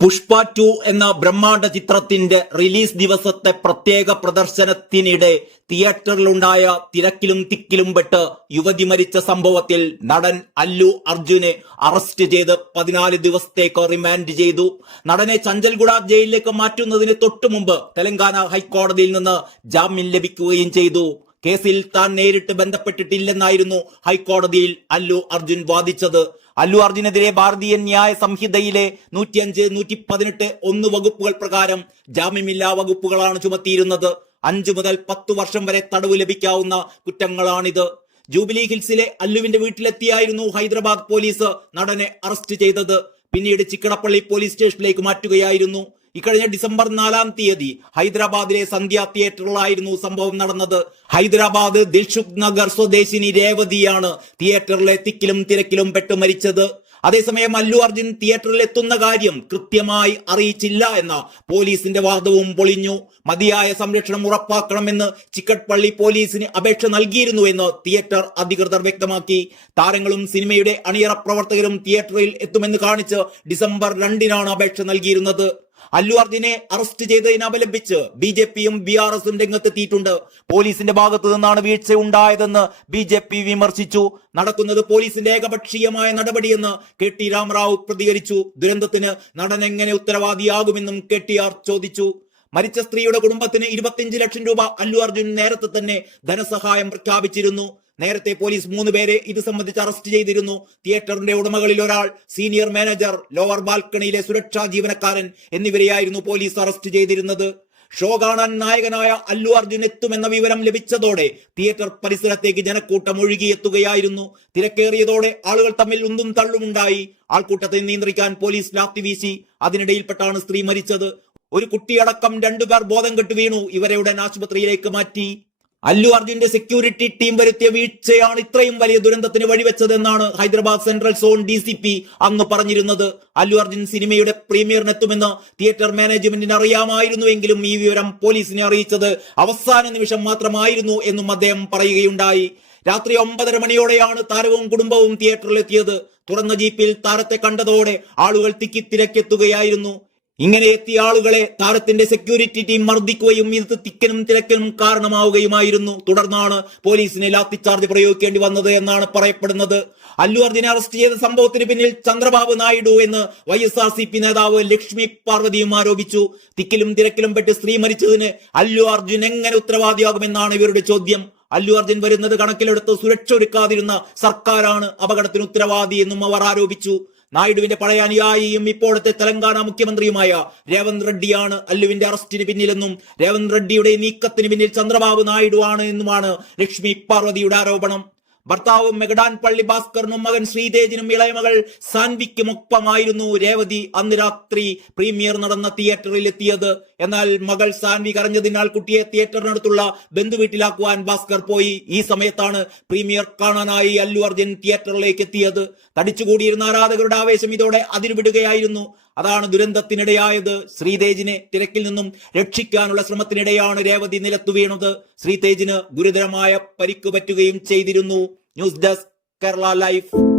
പുഷ്പ 2 എന്ന ബ്രഹ്മാണ്ഡ ചിത്രത്തിന്റെ റിലീസ് ദിവസത്തെ പ്രത്യേക പ്രദർശനത്തിനിടെ തിയേറ്ററിലുണ്ടായ തിരക്കിലും തിക്കിലും പെട്ട് യുവതി മരിച്ച സംഭവത്തിൽ നടൻ അല്ലു അർജുനെ അറസ്റ്റ് ചെയ്ത് 14 ദിവസത്തേക്ക് റിമാൻഡ് ചെയ്തു. നടനെ ചഞ്ചൽഗുഡ ജയിലിലേക്ക് മാറ്റുന്നതിന് തൊട്ടുമുമ്പ് തെലങ്കാന ഹൈക്കോടതിയിൽ നിന്ന് ജാമ്യം ലഭിക്കുകയും ചെയ്തു. കേസിൽ താൻ നേരിട്ട് ബന്ധപ്പെട്ടിട്ടില്ലെന്നായിരുന്നു ഹൈക്കോടതിയിൽ അല്ലു അർജുൻ വാദിച്ചത്. അല്ലു അർജുനെതിരെ ഭാരതീയ ന്യായ സംഹിതയിലെ 105, 118, 1 വകുപ്പുകൾ പ്രകാരം ജാമ്യമില്ലാ വകുപ്പുകളാണ് ചുമത്തിയിരുന്നത്. 5 മുതൽ 10 വർഷം വരെ തടവ് ലഭിക്കാവുന്ന കുറ്റങ്ങളാണിത്. ജൂബിലി ഹിൽസിലെ അല്ലുവിന്റെ വീട്ടിലെത്തിയായിരുന്നു ഹൈദരാബാദ് പോലീസ് നടനെ അറസ്റ്റ് ചെയ്തത്. പിന്നീട് ചിക്കടപ്പള്ളി പോലീസ് സ്റ്റേഷനിലേക്ക് മാറ്റുകയായിരുന്നു. ഇക്കഴിഞ്ഞ ഡിസംബർ 4-ാം തീയതി ഹൈദരാബാദിലെ സന്ധ്യ തിയേറ്ററിലായിരുന്നു സംഭവം നടന്നത്. ഹൈദരാബാദ് ദിൽഷുഖ് നഗർ സ്വദേശിനി രേവതിയാണ് തിയേറ്ററിലെ തിക്കിലും തിരക്കിലും പെട്ട് മരിച്ചത്. അതേസമയം അല്ലു അർജുൻ തിയേറ്ററിൽ എത്തുന്ന കാര്യം കൃത്യമായി അറിയിച്ചില്ല എന്ന പോലീസിന്റെ വാദവും പൊളിഞ്ഞു. മതിയായ സംരക്ഷണം ഉറപ്പാക്കണമെന്ന് ചിക്കട്പള്ളി പോലീസിന് അപേക്ഷ നൽകിയിരുന്നുവെന്ന് തിയേറ്റർ അധികൃതർ വ്യക്തമാക്കി. താരങ്ങളും സിനിമയുടെ അണിയറ പ്രവർത്തകരും തിയേറ്ററിൽ എത്തുമെന്ന് കാണിച്ച് ഡിസംബർ 2-നാണ് അപേക്ഷ നൽകിയിരുന്നത്. അല്ലു അർജുനെ അറസ്റ്റ് ചെയ്തതിനെ അപലപിച്ച് BJPയും BRSും രംഗത്തെത്തിയിട്ടുണ്ട്. പോലീസിന്റെ ഭാഗത്തു നിന്നാണ് വീഴ്ച ഉണ്ടായതെന്ന് BJP വിമർശിച്ചു. നടക്കുന്നത് പോലീസിന്റെ ഏകപക്ഷീയമായ നടപടിയെന്ന് KT രാമറാവു പ്രതികരിച്ചു. ദുരന്തത്തിന് നടൻ എങ്ങനെ ഉത്തരവാദിയാകുമെന്നും KTR ചോദിച്ചു. മരിച്ച സ്ത്രീയുടെ കുടുംബത്തിന് 25 ലക്ഷം രൂപ അല്ലു അർജുൻ നേരത്തെ തന്നെ ധനസഹായം പ്രഖ്യാപിച്ചിരുന്നു. നേരത്തെ പോലീസ് 3 പേരെ ഇത് സംബന്ധിച്ച് അറസ്റ്റ് ചെയ്തിരുന്നു. തിയേറ്ററിന്റെ ഉടമകളിൽ ഒരാൾ, സീനിയർ മാനേജർ, ലോവർ ബാൽക്കണിയിലെ സുരക്ഷാ ജീവനക്കാരൻ എന്നിവരെയായിരുന്നു പോലീസ് അറസ്റ്റ് ചെയ്തിരുന്നത്. ഷോ കാണാൻ നായകനായ അല്ലു അർജുൻ എത്തുമെന്ന വിവരം ലഭിച്ചതോടെ തിയേറ്റർ പരിസരത്തേക്ക് ജനക്കൂട്ടം ഒഴുകിയെത്തുകയായിരുന്നു. തിരക്കേറിയതോടെ ആളുകൾ തമ്മിൽ ഉന്തും തള്ളുമുണ്ടായി. ആൾക്കൂട്ടത്തെ നിയന്ത്രിക്കാൻ പോലീസ് ലാത്തി വീശി. അതിനിടയിൽപ്പെട്ടാണ് സ്ത്രീ മരിച്ചത്. ഒരു കുട്ടിയടക്കം 2 പേർ ബോധം കെട്ടു വീണു. ഇവരെ ഉടൻ ആശുപത്രിയിലേക്ക് മാറ്റി. അല്ലു അർജുന്റെ സെക്യൂരിറ്റി ടീം വരുത്തിയ വീഴ്ചയാണ് ഇത്രയും വലിയ ദുരന്തത്തിന് വഴിവെച്ചതെന്നാണ് ഹൈദരാബാദ് സെൻട്രൽ സോൺ DCP അന്ന് പറഞ്ഞിരുന്നത്. അല്ലു അർജുൻ സിനിമയുടെ പ്രീമിയറിനെത്തുമെന്ന് തിയേറ്റർ മാനേജ്മെന്റിന് അറിയാമായിരുന്നുവെങ്കിലും ഈ വിവരം പോലീസിനെ അറിയിച്ചത് അവസാന നിമിഷം മാത്രമായിരുന്നു എന്നും അദ്ദേഹം പറയുകയുണ്ടായി. രാത്രി 9:30 മണിയോടെയാണ് താരവും കുടുംബവും തിയേറ്ററിലെത്തിയത്. തുറന്ന ജീപ്പിൽ താരത്തെ കണ്ടതോടെ ആളുകൾ തിക്കിത്തിരക്കെത്തുകയായിരുന്നു. ഇങ്ങനെ എത്തിയ ആളുകളെ താരത്തിന്റെ സെക്യൂരിറ്റി ടീം മർദ്ദിക്കുകയും ഇത് തിക്കനും തിരക്കിനും കാരണമാവുകയുമായിരുന്നു. തുടർന്നാണ് പോലീസിനെ ലാത്തിച്ചാർജ് പ്രയോഗിക്കേണ്ടി വന്നത് എന്നാണ് പറയപ്പെടുന്നത്. അല്ലു അർജുനെ അറസ്റ്റ് ചെയ്ത സംഭവത്തിന് പിന്നിൽ ചന്ദ്രബാബു നായിഡു എന്ന് YSRCP നേതാവ് ലക്ഷ്മി പാർവതിയും ആരോപിച്ചു. തിക്കിലും തിരക്കിലും പെട്ട് സ്ത്രീ മരിച്ചതിന് അല്ലു അർജുൻ എങ്ങനെ ഉത്തരവാദിയാകുമെന്നാണ് ഇവരുടെ ചോദ്യം. അല്ലു അർജുൻ വരുന്നത് കണക്കിലെടുത്ത് സുരക്ഷ ഒരുക്കാതിരുന്ന സർക്കാരാണ് അപകടത്തിന് ഉത്തരവാദി എന്നും അവർ ആരോപിച്ചു. നായിഡുവിന്റെ പഴയ അനുയായിയും ഇപ്പോഴത്തെ തെലങ്കാന മുഖ്യമന്ത്രിയുമായ രേവന്ത് റെഡ്ഡിയാണ് അല്ലുവിന്റെ അറസ്റ്റിന് പിന്നിലെന്നും രേവന്ത് റെഡ്ഡിയുടെ നീക്കത്തിന് പിന്നിൽ ചന്ദ്രബാബു നായിഡു ആണ് എന്നുമാണ് ലക്ഷ്മി പാർവതിയുടെ ആരോപണം. ഭർത്താവും മെഗഡാൻ പള്ളി ഭാസ്കറിനും മകൻ ശ്രീതേജിനും ഇളയമകൾ സാൻവിക്കും ഒപ്പമായിരുന്നു രേവതി അന്ന് രാത്രി പ്രീമിയർ നടന്ന തിയേറ്ററിൽ എത്തിയത്. എന്നാൽ മകൾ സാൻവി കരഞ്ഞതിനാൽ കുട്ടിയെ തിയേറ്ററിനടുത്തുള്ള ബന്ധുവീട്ടിലാക്കുവാൻ ഭാസ്കർ പോയി. ഈ സമയത്താണ് പ്രീമിയർ കാണാനായി അല്ലു അർജുൻ തിയേറ്ററിലേക്ക് എത്തിയത്. തടിച്ചുകൂടിയിരുന്ന ആരാധകരുടെ ആവേശം ഇതോടെ അതിരുവിടുകയായിരുന്നു. അതാണ് ദുരന്തത്തിനിടയായത്. ശ്രീതേജിനെ തിരക്കിൽ നിന്നും രക്ഷിക്കാനുള്ള ശ്രമത്തിനിടെയാണ് രേവതി നിലത്തു വീണത്. ശ്രീതേജിന് ഗുരുതരമായ പരിക്ക് പറ്റുകയും ചെയ്തിരുന്നു. News desk Kerala life.